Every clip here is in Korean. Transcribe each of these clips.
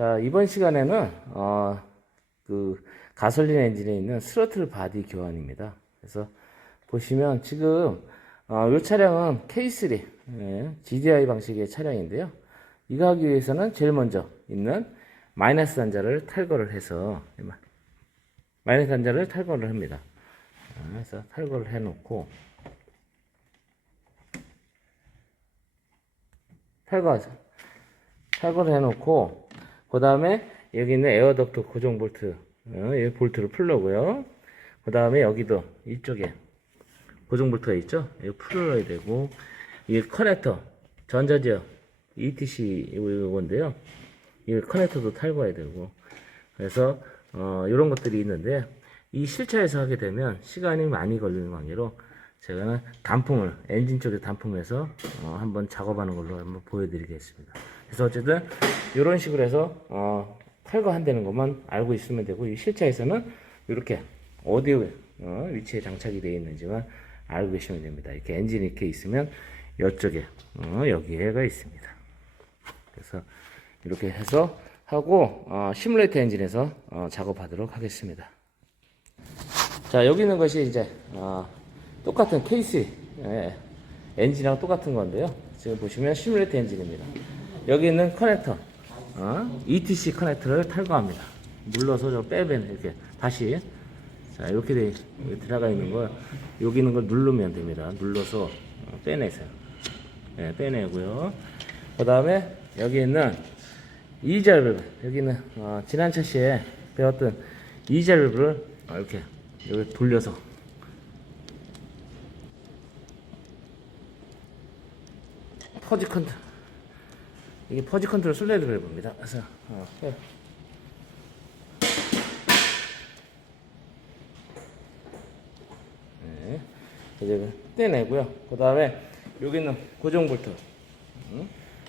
자, 이번 시간에는 그 가솔린 엔진에 있는 스로틀 바디 교환입니다. 그래서 보시면 지금 이 차량은 K3 GDI 방식의 차량인데요. 이거 하기 위해서는 제일 먼저 있는 마이너스 단자를 탈거를 해서 마이너스 단자를 탈거를 합니다. 그래서 탈거를 해놓고 탈거를 해놓고 그 다음에 여기 있는 에어덕트 고정 볼트 이 볼트를 풀려고요. 그 다음에 여기도 이쪽에 고정 볼트가 있죠. 이거 풀어야 되고 이게 커넥터 전자제어 ETC 이건데요. 이 커넥터도 탈거해야 되고 그래서 이런 것들이 있는데 이 실차에서 하게 되면 시간이 많이 걸리는 관계로 제가 단품을 엔진 쪽에 단품에서 한번 작업하는 걸로 한번 보여드리겠습니다. 그래서 어쨌든 이런 식으로 해서 탈거한다는 것만 알고 있으면 되고 이 실차에서는 이렇게 어디 위치에 장착이 되어 있는지만 알고 계시면 됩니다. 이렇게 엔진이 이렇게 있으면 이쪽에 여기에가 있습니다. 그래서 이렇게 해서 하고 시뮬레이터 엔진에서 작업하도록 하겠습니다. 자, 여기 있는 것이 이제 똑같은 K3 엔진하고 똑같은 건데요. 지금 보시면 시뮬레이터 엔진입니다. 여기 있는 커넥터 ETC 커넥터를 탈거합니다. 눌러서 좀 빼면 이렇게 다시 자 이렇게 들어가 있는 걸 여기 있는 걸 누르면 됩니다. 눌러서 빼내세요. 네, 빼내고요. 그 다음에 여기 있는 이자 밸브 여기는 지난 차시에 배웠던 이자 밸브를 이렇게 여기 돌려서 퍼지 컨트롤 이게 퍼지 컨트롤 솔레드 밸브입니다. 그래서 네, 이제 떼내고요. 그 다음에 여기 있는 고정 볼트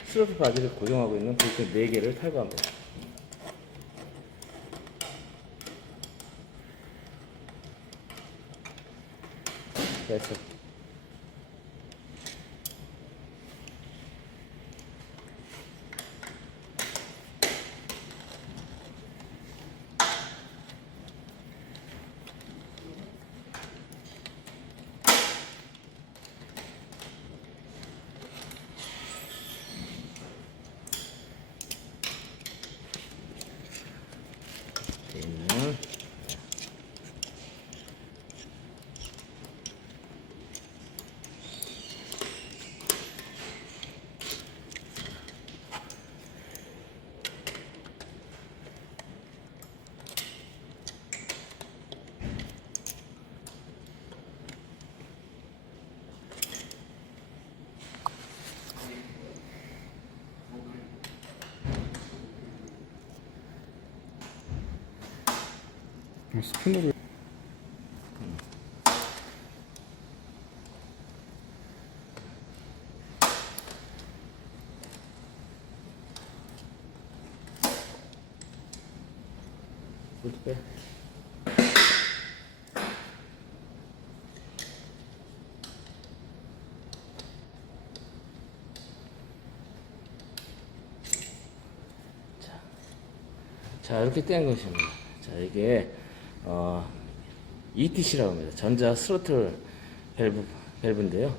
스로틀 바디를 고정하고 있는 볼트 4개를 탈거합니다. 됐어. 스피너를 볼트 빼. 자, 이렇게 뗀 것입니다. 자, 이게 ETC라고 합니다. 전자 스로틀 밸브인데요.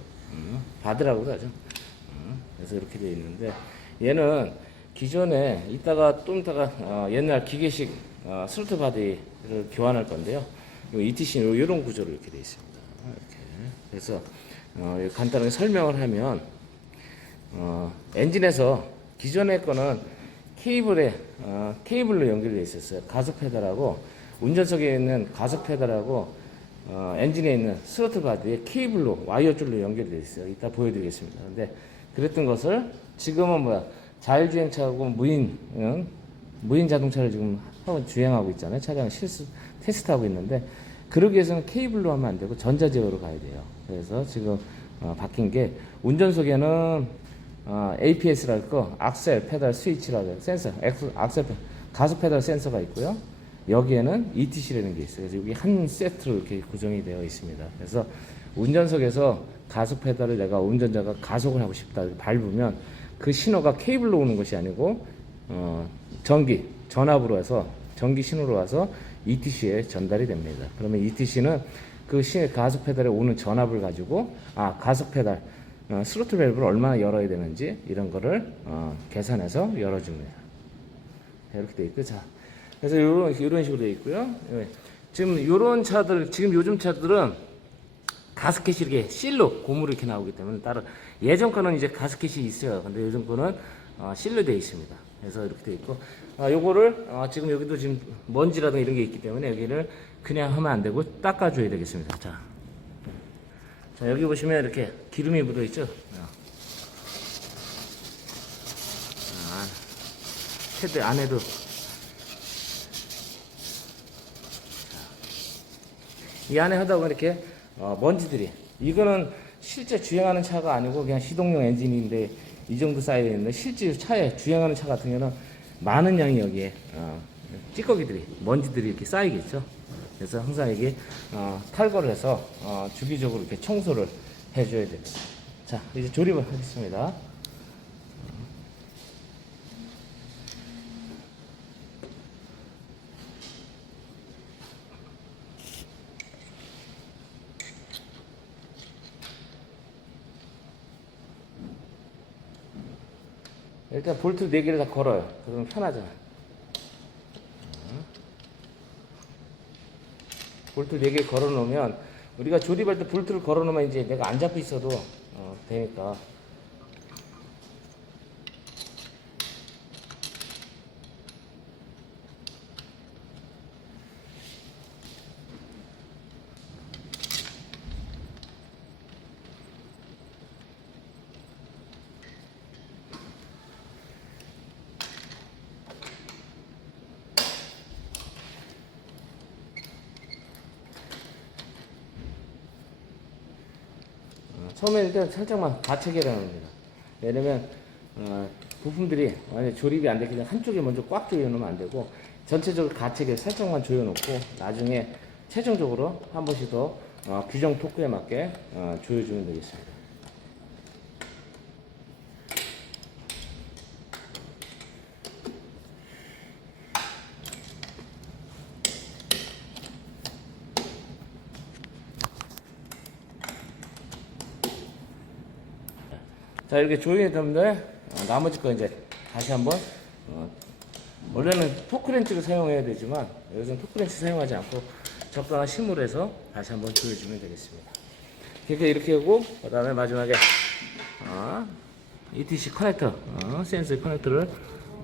바드라고도 하죠. 그래서 이렇게 되어 있는데 얘는 기존에 좀 이따가 옛날 기계식 스로틀 바디를 교환할 건데요. ETC는 이런 구조로 이렇게 되어 있습니다. 이렇게. 그래서 간단하게 설명을 하면 엔진에서 기존의 거는 케이블로 연결되어 있었어요. 가속 페달하고 운전석에 있는 가속 페달하고 엔진에 있는 스로틀 바디에 케이블로 와이어 줄로 연결되어 있어요. 이따 보여드리겠습니다. 근데 그랬던 것을 지금은 자율주행차하고 무인 자동차를 지금 주행하고 있잖아요. 차량 테스트하고 있는데 그러기 위해서는 케이블로 하면 안 되고 전자제어로 가야 돼요. 그래서 지금 바뀐 게 운전석에는 APS랄 거 악셀 페달 스위치라고 센서 악셀 가속 페달 센서가 있고요. 여기에는 ETC라는 게 있어요. 그래서 여기 한 세트로 이렇게 구성이 되어 있습니다. 그래서 운전석에서 가속 페달을 내가 운전자가 가속을 하고 싶다 밟으면 그 신호가 케이블로 오는 것이 아니고 전압으로 해서 전기 신호로 와서 ETC에 전달이 됩니다. 그러면 ETC는 그 가속 페달에 오는 전압을 가지고 가속 페달 스로틀 밸브를 얼마나 열어야 되는지 이런 거를 계산해서 열어줍니다. 이렇게 돼 있고, 자, 그래서 이런 식으로 돼 있고요. 지금 요런 차들, 지금 요즘 차들은 가스켓이 이렇게 실로 고무로 이렇게 나오기 때문에 따로 예전 거는 이제 가스켓이 있어요. 근데 요즘 거는 실로 되어 있습니다. 그래서 이렇게 되어 있고, 요거를 지금 여기도 지금 먼지라든가 이런 게 있기 때문에 여기를 그냥 하면 안 되고 닦아줘야 되겠습니다. 자, 여기 보시면 이렇게 기름이 묻어 있죠. 헤드 안에도. 이 안에 하다 보면 이렇게 먼지들이, 이거는 실제 주행하는 차가 아니고 그냥 시동용 엔진인데 이 정도 쌓여 있는데, 실제 차에 주행하는 차 같은 경우는 많은 양이 여기에 찌꺼기들이, 먼지들이 이렇게 쌓이겠죠. 그래서 항상 이게 탈거를 해서 주기적으로 이렇게 청소를 해줘야 됩니다. 자, 이제 조립을 하겠습니다. 일단 볼트 4개를 다 걸어요. 그러면 편하잖아. 볼트 4개 걸어 놓으면, 우리가 조립할 때 볼트를 걸어 놓으면 이제 내가 안 잡고 있어도 되니까. 처음에 일단 살짝만 받쳐게 합니다. 왜냐면 부품들이 만약에 조립이 안 되기 전에 한쪽에 먼저 꽉 조여놓으면 안 되고, 전체적으로 가책을 살짝만 조여놓고 나중에 최종적으로 한 번씩 더 규정 토크에 맞게 조여주면 되겠습니다. 자, 이렇게 조인이 되면 나머지 거 이제 다시 한번 원래는 토크렌치를 사용해야 되지만 요즘 토크렌치 사용하지 않고 적당한 힘으로 해서 다시 한번 조여주면 되겠습니다. 이렇게 하고, 그 다음에 마지막에 ETC 커넥터, 센서 커넥터를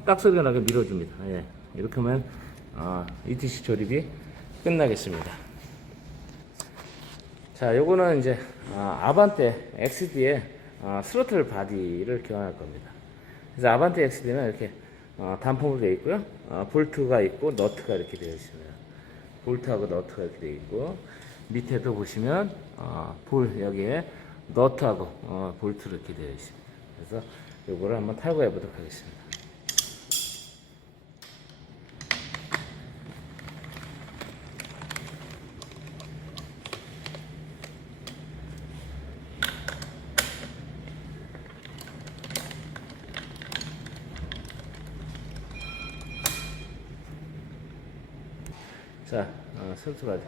딱 소리가 나게 밀어줍니다. 예, 이렇게 하면 ETC 조립이 끝나겠습니다. 자, 요거는 이제 아반떼 XD의 스로틀 바디를 교환할 겁니다. 그래서 아반떼 XD는 이렇게 단품으로 되어 있고요. 볼트가 있고 너트가 이렇게 되어 있습니다. 볼트하고 너트가 이렇게 되어 있고, 밑에도 보시면 여기에 너트하고 볼트로 이렇게 되어 있습니다. 그래서 이거를 한번 탈거해 보도록 하겠습니다. 자, 스로틀 바디.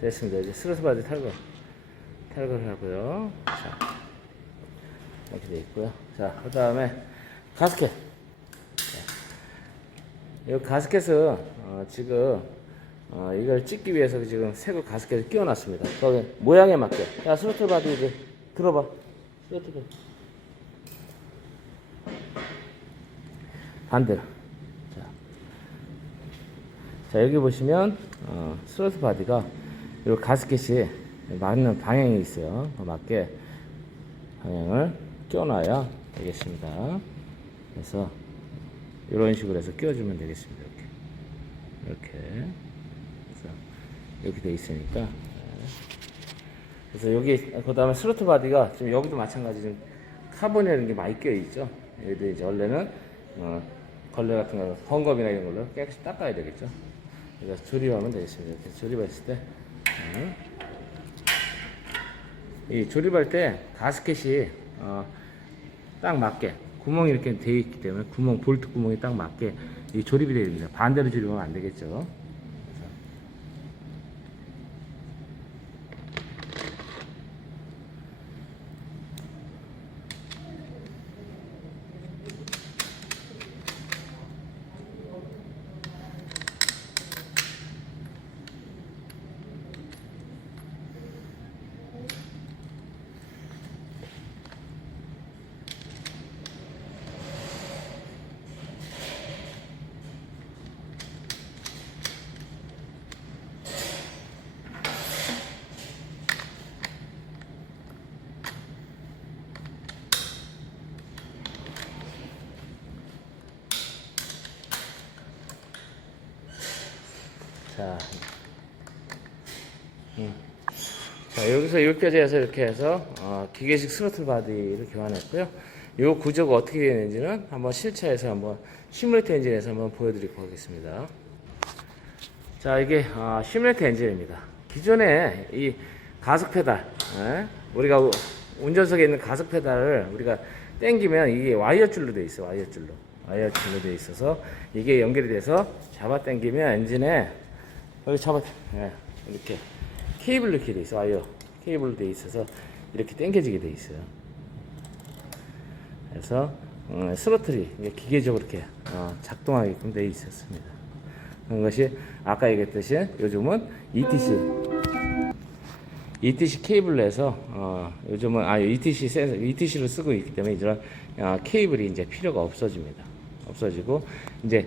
됐습니다. 이제 스로틀 바디 탈거를 하고요. 자, 이렇게 되어 있고요. 자, 그 다음에 가스켓. 이 가스켓은 지금 이걸 찍기 위해서 지금 새거 가스켓을 끼워놨습니다. 거기 모양에 맞게. 야, 스로틀 바디 이제 들어봐. 스로틀 바디. 반대로. 자, 여기 보시면 스로틀 바디가 이 가스켓이 맞는 방향이 있어요. 맞게 방향을 끼워놔야 되겠습니다. 그래서 이런 식으로 해서 끼워주면 되겠습니다. 이렇게 이렇게 돼 있으니까. 그래서 여기 그 다음에 스로틀 바디가 지금 여기도 마찬가지 좀 카본이라는 게 많이 껴 있죠. 여기도 이제 원래는 걸레 같은 거 헝겊이나 이런 걸로 깨끗이 닦아야 되겠죠. 그래서 조립하면 되겠습니다. 이렇게 조립했을 때, 이 조립할 때 가스켓이 딱 맞게 구멍이 이렇게 되어 있기 때문에 볼트 구멍이 딱 맞게 이 조립이 되어 됩니다. 반대로 조립하면 안 되겠죠. 자, 자, 여기서 이렇게 해서 이렇게 해서 기계식 스로틀 바디를 교환했고요. 이 구조가 어떻게 되는지는 한번 실차에서 한번 시뮬레이터 엔진에서 한번 보여드리도록 하겠습니다. 자, 이게 시뮬레이터 엔진입니다. 기존에 이 가속 페달, 우리가 운전석에 있는 가속 페달을 우리가 당기면 이게 와이어 줄로 되어 있어. 와이어 줄로 되어 있어서 이게 연결이 돼서 잡아 당기면 엔진에 여기 이렇게 케이블로 이렇게 돼 있어. 와이어 케이블로 돼 있어서 이렇게 당겨지게 돼 있어요. 그래서 스로틀이 기계적으로 이렇게 작동하게끔 돼 있었습니다. 그런 것이 아까 얘기했듯이 요즘은 ETC 케이블로 해서 요즘은 ETC를 쓰고 있기 때문에 이런 케이블이 이제 필요가 없어지고 이제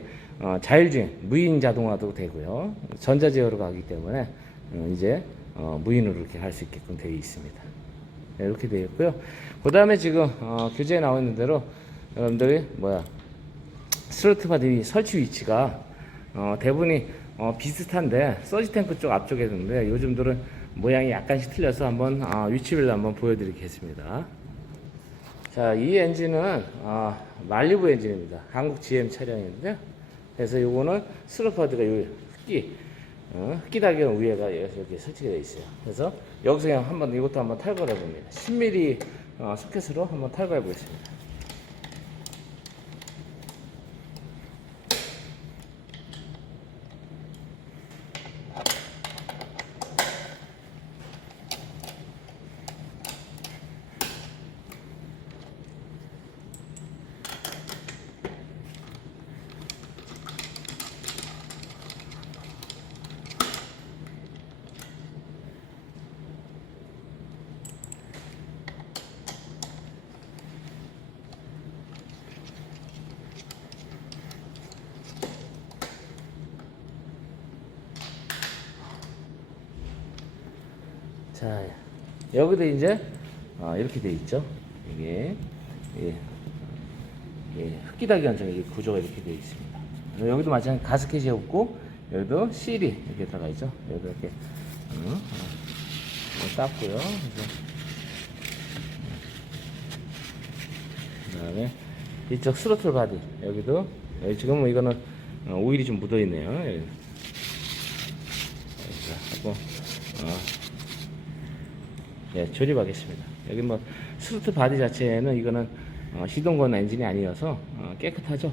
자율주행 무인 자동화도 되고요. 전자제어로 가기 때문에 이제 무인으로 이렇게 할 수 있게끔 되어 있습니다. 네, 이렇게 되어 있고요. 그 다음에 지금 교재에 나와 있는 대로 여러분들이 스로틀 바디 설치 위치가 대부분이 비슷한데 서지 탱크 쪽 앞쪽에 있는데 요즘들은 모양이 약간씩 틀려서 한번 위치별로 한번 보여드리겠습니다. 자, 이 엔진은 말리부 엔진입니다. 한국 GM 차량인데요. 그래서 요거는 스로틀 바디가 요 흡기 달걀 위에가 이렇게 설치가 되어 있어요. 그래서 여기서 그냥 이것도 한번 탈거해 봅니다. 10mm 소켓으로 한번 탈거해 보겠습니다. 자, 여기도 이제 이렇게 돼 있죠. 이게 흡기달기관청 이 구조가 이렇게 되어 있습니다. 여기도 마찬가지 가스켓이 없고 여기도 실이 이렇게 들어가 있죠. 여기도 이렇게 땄고요. 그다음에 이쪽 스로틀 바디 여기도 여기 지금 이거는 오일이 좀 묻어 있네요. 여기 하고 예, 조립하겠습니다. 여기 스로틀 바디 자체는 이거는 시동 건 엔진이 아니어서 깨끗하죠.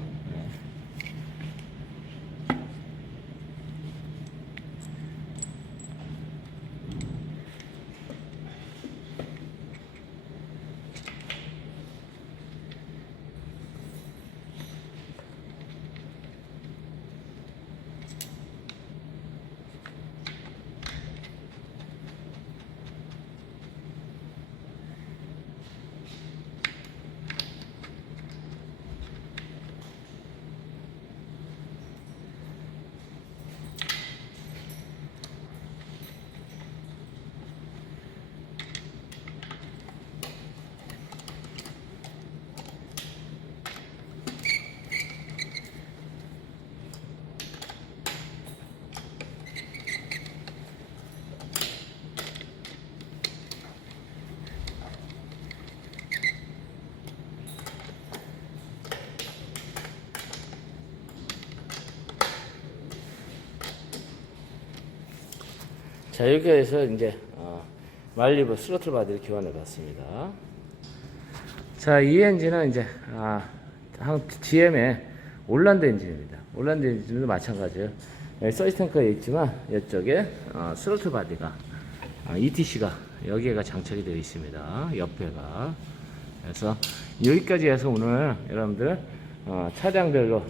자, 이렇게 해서 이제 말리부 스로틀 바디를 교환해 봤습니다. 자, 이 엔진은 이제 GM의 올란드 엔진입니다. 올란드 엔진도 마찬가지예요. 여기 서치 탱크가 있지만 이쪽에 스로틀 바디가 ETC가 여기가 장착이 되어 있습니다. 옆에가. 그래서 여기까지 해서 오늘 여러분들 차량별로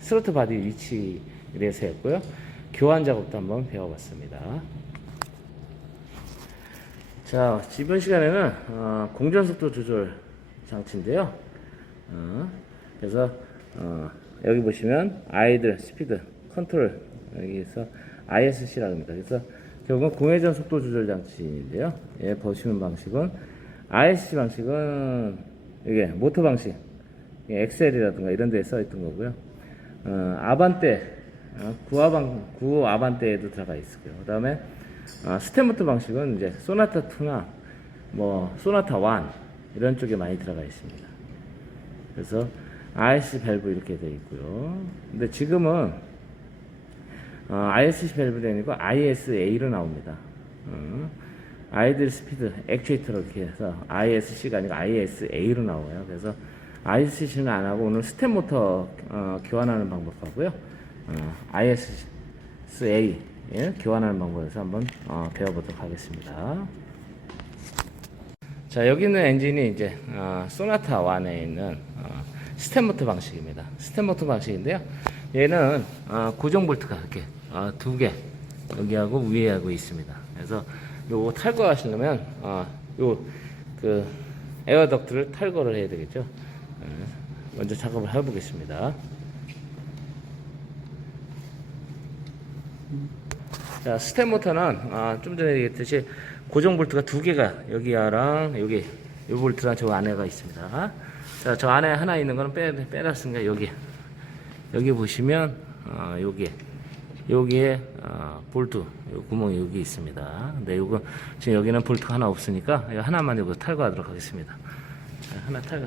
스로틀 바디 위치에 대해서 했고요. 교환 작업도 한번 배워봤습니다. 자, 이번 시간에는 공전속도 조절 장치인데요. 그래서 여기 보시면 아이들 스피드 컨트롤, 여기서 ISC라고 합니다. 그래서 결국은 공회전 속도 조절 장치인데요. 예, 보시는 방식은 ISC 방식은 이게 모터 방식, 엑셀이라든가 이런 데에 써 있던 거고요. 아반떼, 구호 아반떼에도 들어가 있고요. 그 다음에 스텝 모터 방식은 이제 소나타 2나 뭐 소나타 1 이런 쪽에 많이 들어가 있습니다. 그래서 ISC 밸브 이렇게 되어 있고요. 근데 지금은 ISC 밸브가 아니고 ISA로 나옵니다. 아이들 스피드 액추에이터로 이렇게 해서 ISC가 아니고 ISA로 나와요. 그래서 ISC는 안 하고 오늘 스텝 모터 교환하는 방법하고요. ISA 교환하는 방법에서 한번 배워보도록 하겠습니다. 자, 여기 있는 엔진이 이제 소나타 1에 있는 스텝 모터 방식입니다. 스텝 모터 방식인데요. 얘는 고정 볼트가 이렇게 두 개 여기하고 위에하고 있습니다. 그래서 요거 탈거하시려면 요 그 에어 덕트를 탈거를 해야 되겠죠. 먼저 작업을 해보겠습니다. 자, 스텝 모터는 좀 전에 얘기했듯이 고정 볼트가 두 개가 여기랑 여기 이 볼트랑 저 안에가 있습니다. 자, 저 안에 하나 있는 거는 빼놨으니까 여기 보시면 여기에 볼트 요 구멍이 여기 있습니다. 근데 요거 지금 여기는 볼트가 하나 없으니까 하나만 여기 탈거하도록 하겠습니다. 자, 하나 탈거.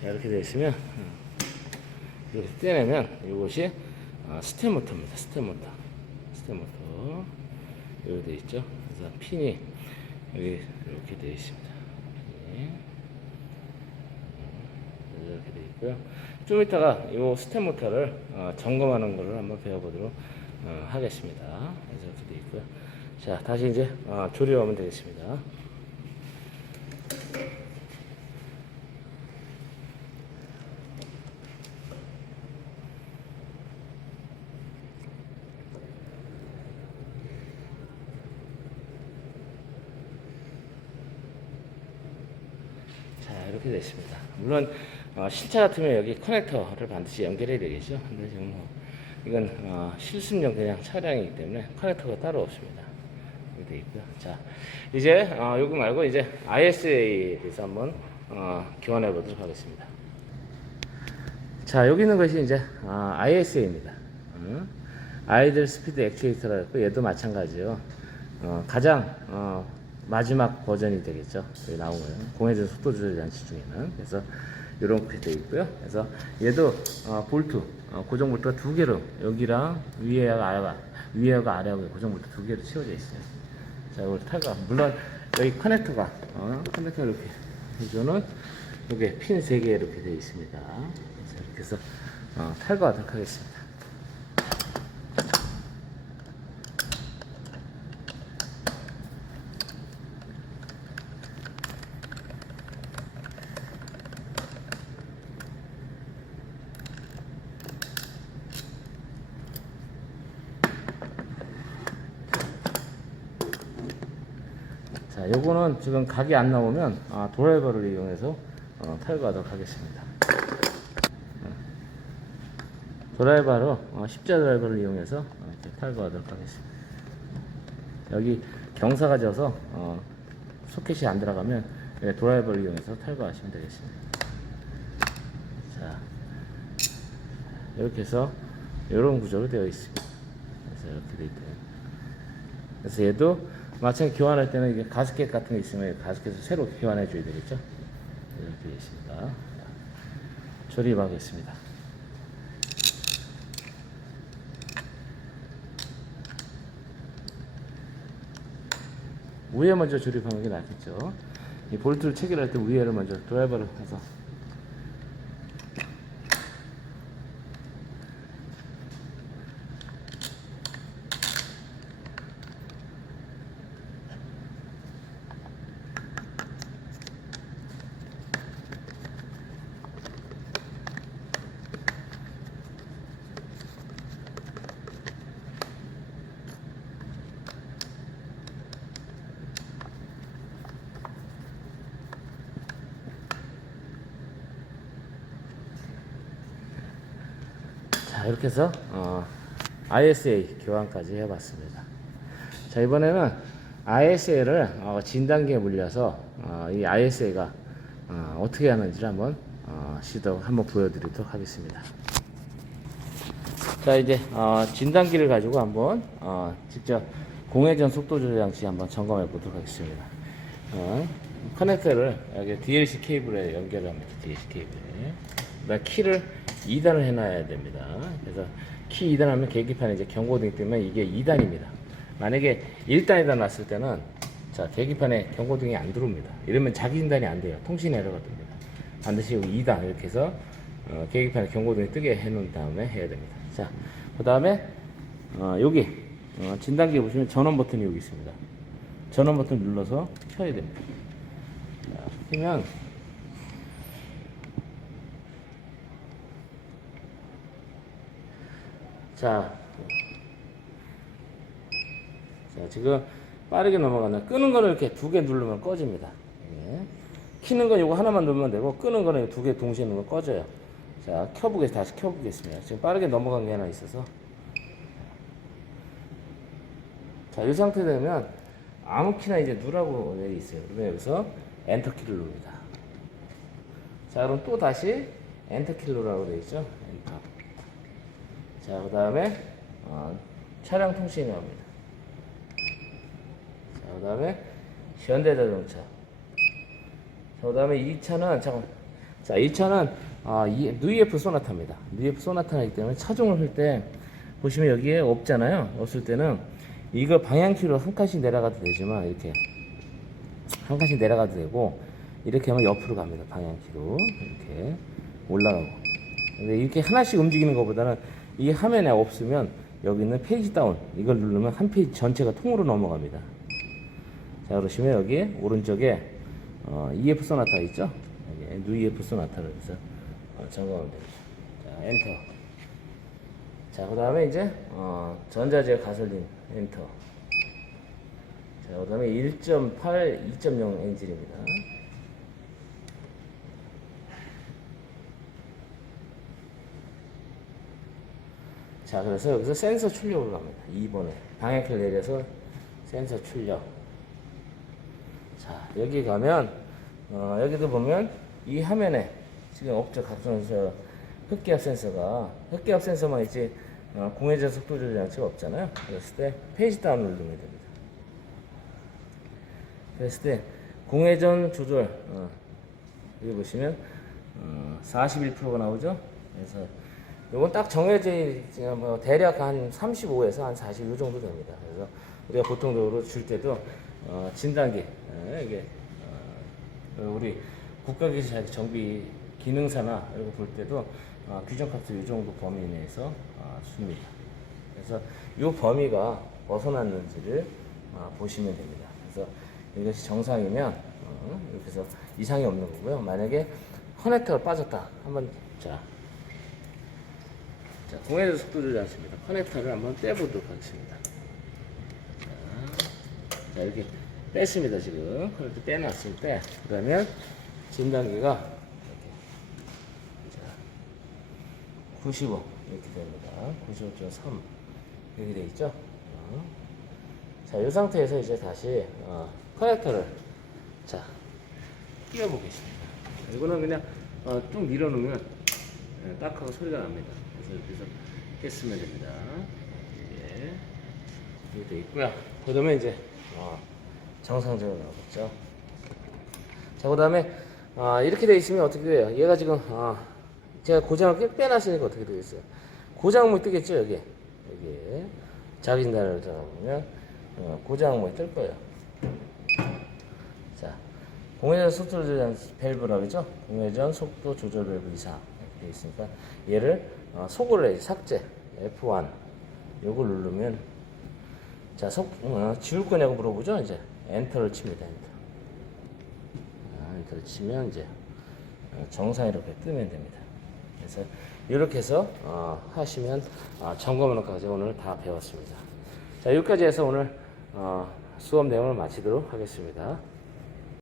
자, 이렇게 되어 있으면 이렇게 떼내면 이것이 스텝 모터입니다. 스텝 모터 여기 되어 있죠. 그래서 핀이 여기 이렇게 되어 있습니다. 이렇게 되어 있고요. 좀 이따가 이 스텝 모터를 점검하는 것을 한번 배워보도록 하겠습니다. 그래서 이렇게 되어 있고요. 자, 다시 이제 조립하면 되겠습니다. 이렇게 됐습니다. 물론 실차 같으면 여기 커넥터를 반드시 연결해야 되겠죠. 근데 지금 이건 실습용 그냥 차량이기 때문에 커넥터가 따로 없습니다. 이렇게 되어 있고요. 자, 이제 요거 말고 이제 ISA에 대해서 한번 교환해 보도록 하겠습니다. 자, 여기 있는 것이 이제 ISA입니다. 아이들 스피드 액추에이터라고 했고 얘도 마찬가지요. 가장 마지막 버전이 되겠죠. 여기 나온 거예요. 공회전 속도 조절 장치 중에는. 그래서 이렇게 되어 있고요. 그래서 얘도 볼트, 고정 볼트가 두 개로 여기랑 위에하고 아래하고 고정 볼트 두 개로 채워져 있어요. 자, 이걸 탈거. 물론 여기 커넥터가 이렇게 해주는 여기 핀 3개 이렇게 되어 있습니다. 그래서 이렇게 해서 탈거하도록 하겠습니다. 자, 요거는 지금 각이 안 나오면 드라이버를 이용해서 탈거하도록 하겠습니다. 드라이버로 십자 드라이버를 이용해서 이렇게 탈거하도록 하겠습니다. 여기 경사가 져서 소켓이 안 들어가면 드라이버를 이용해서 탈거하시면 되겠습니다. 자, 이렇게 해서 이런 구조로 되어 있습니다. 그래서 이렇게 되어 있고요. 그래서 얘도 마찬가지 교환할 때는 이게 가스켓 같은 게 있으면 가스켓을 새로 교환해 줘야 되겠죠. 이렇게 되어 있습니다. 조립하겠습니다. 위에 먼저 조립하는 게 낫겠죠. 이 볼트를 체결할 때 위에를 먼저 드라이버를 해서 자, 이렇게 해서 ISA 교환까지 해봤습니다. 자, 이번에는 ISA를 진단기에 물려서 이 ISA가 어떻게 하는지를 한번 시도 한번 보여드리도록 하겠습니다. 자, 이제 진단기를 가지고 한번 직접 공회전 속도 조절 장치 한번 점검해 보도록 하겠습니다. 커넥터를 여기 DLC 케이블에 연결합니다. DLC 케이블에. 그다음 키를 2단을 해놔야 됩니다. 그래서 키 2단 하면 계기판에 이제 경고등이 뜨면 이게 2단입니다. 만약에 1단에다 놨을 때는 자, 계기판에 경고등이 안 들어옵니다. 이러면 자기 진단이 안 돼요. 통신 에러가 뜹니다. 반드시 2단 이렇게 해서 계기판에 경고등이 뜨게 해 놓은 다음에 해야 됩니다. 자, 그 다음에 여기 진단기에 보시면 전원 버튼이 여기 있습니다. 전원 버튼 눌러서 켜야 됩니다. 자, 켜면 자, 지금 빠르게 넘어가는 끄는 거는 이렇게 두 개 누르면 꺼집니다. 예. 키는 건 이거 하나만 누르면 되고 끄는 거는 두 개 동시에 누르면 꺼져요. 자, 다시 켜보겠습니다. 지금 빠르게 넘어간 게 하나 있어서. 자, 이 상태 되면 아무 키나 이제 누르라고 되어 있어요. 그러면 여기서 엔터 키를 누릅니다. 자, 그럼 또 다시 엔터 키를 누르라고 되어 있죠. 엔터. 자, 그 다음에 차량 통신이 나옵니다. 자, 그 다음에 현대자동차. 자, 그 다음에 이 차는 자, 이 차는 누이F 소나타입니다. 누이F 소나타이기 때문에 차종을 할 때 보시면 여기에 없잖아요. 없을 때는 이거 방향키로 한 칸씩 내려가도 되지만 이렇게 한 칸씩 내려가도 되고 이렇게 하면 옆으로 갑니다. 방향키로 이렇게 올라가고. 근데 이렇게 하나씩 움직이는 것보다는 이 화면에 없으면 여기 있는 페이지 다운 이걸 누르면 한 페이지 전체가 통으로 넘어갑니다. 자, 그러시면 여기 오른쪽에 EF 소나타 있죠? 여기 누이F 소나타를 해서 점검하면 됩니다. 자, 엔터. 자, 그 다음에 이제 전자제어 가솔린 엔터. 자, 그 다음에 1.8 2.0 엔진입니다. 자, 그래서 여기서 센서 출력을 갑니다. 2번에 방향키를 내려서 센서 출력. 자, 여기 가면 여기도 보면 이 화면에 지금 없죠. 각종 흡기압 센서만 있지 공회전 속도 조절 장치가 없잖아요. 그랬을 때 페이지 다운을 누르면 됩니다. 그랬을 때 공회전 조절 여기 보시면 41%가 나오죠. 그래서 이건 딱 정해진 대략 한 35에서 한 40 이 정도 됩니다. 그래서 우리가 보통적으로 줄 때도 진단기 이게 우리 국가기술 정비 기능사나 이런 거 볼 때도 규정값을 이 정도 범위 내에서 줍니다. 그래서 이 범위가 벗어났는지를 보시면 됩니다. 그래서 이것이 정상이면 이렇게 해서 이상이 없는 거고요. 만약에 커넥터가 빠졌다 한번 자, 공회전 속도 조절 장치입니다. 커넥터를 한번 떼보도록 하겠습니다. 자, 이렇게 뺐습니다. 지금 커넥터 빼놨을 때 그러면 진단기가 이렇게 95 이렇게 됩니다. 95.3 이렇게 돼 있죠. 자, 이 상태에서 이제 다시 커넥터를 자 끼워 보겠습니다. 이거는 그냥 좀 밀어놓으면 딱 하고 소리가 납니다. 그래서 이렇게 해서 뺐으면 됩니다. 예, 이렇게 돼 있고요. 그러면 이제 정상적으로 나오겠죠. 자, 그 다음에 이렇게 돼 있으면 어떻게 돼요? 얘가 지금 제가 고장을 꽤 빼놨으니까 어떻게 되겠어요? 고장목이 뜨겠죠, 여기. 여기에 자기진단을 들어가보면 고장목이 뜰 거예요. 자, 공회전 속도 조절 밸브라고 그러죠? 공회전 속도 조절 밸브 이상 이렇게 되어 있으니까 얘를 속을 해야지. 삭제 F1 요걸 누르면 자, 지울 거냐고 물어보죠. 이제 엔터를 칩니다. 엔터를 치면 이제 정상 이렇게 뜨면 됩니다. 그래서 이렇게 해서 하시면 점검론까지 오늘 다 배웠습니다. 자, 여기까지 해서 오늘 수업 내용을 마치도록 하겠습니다.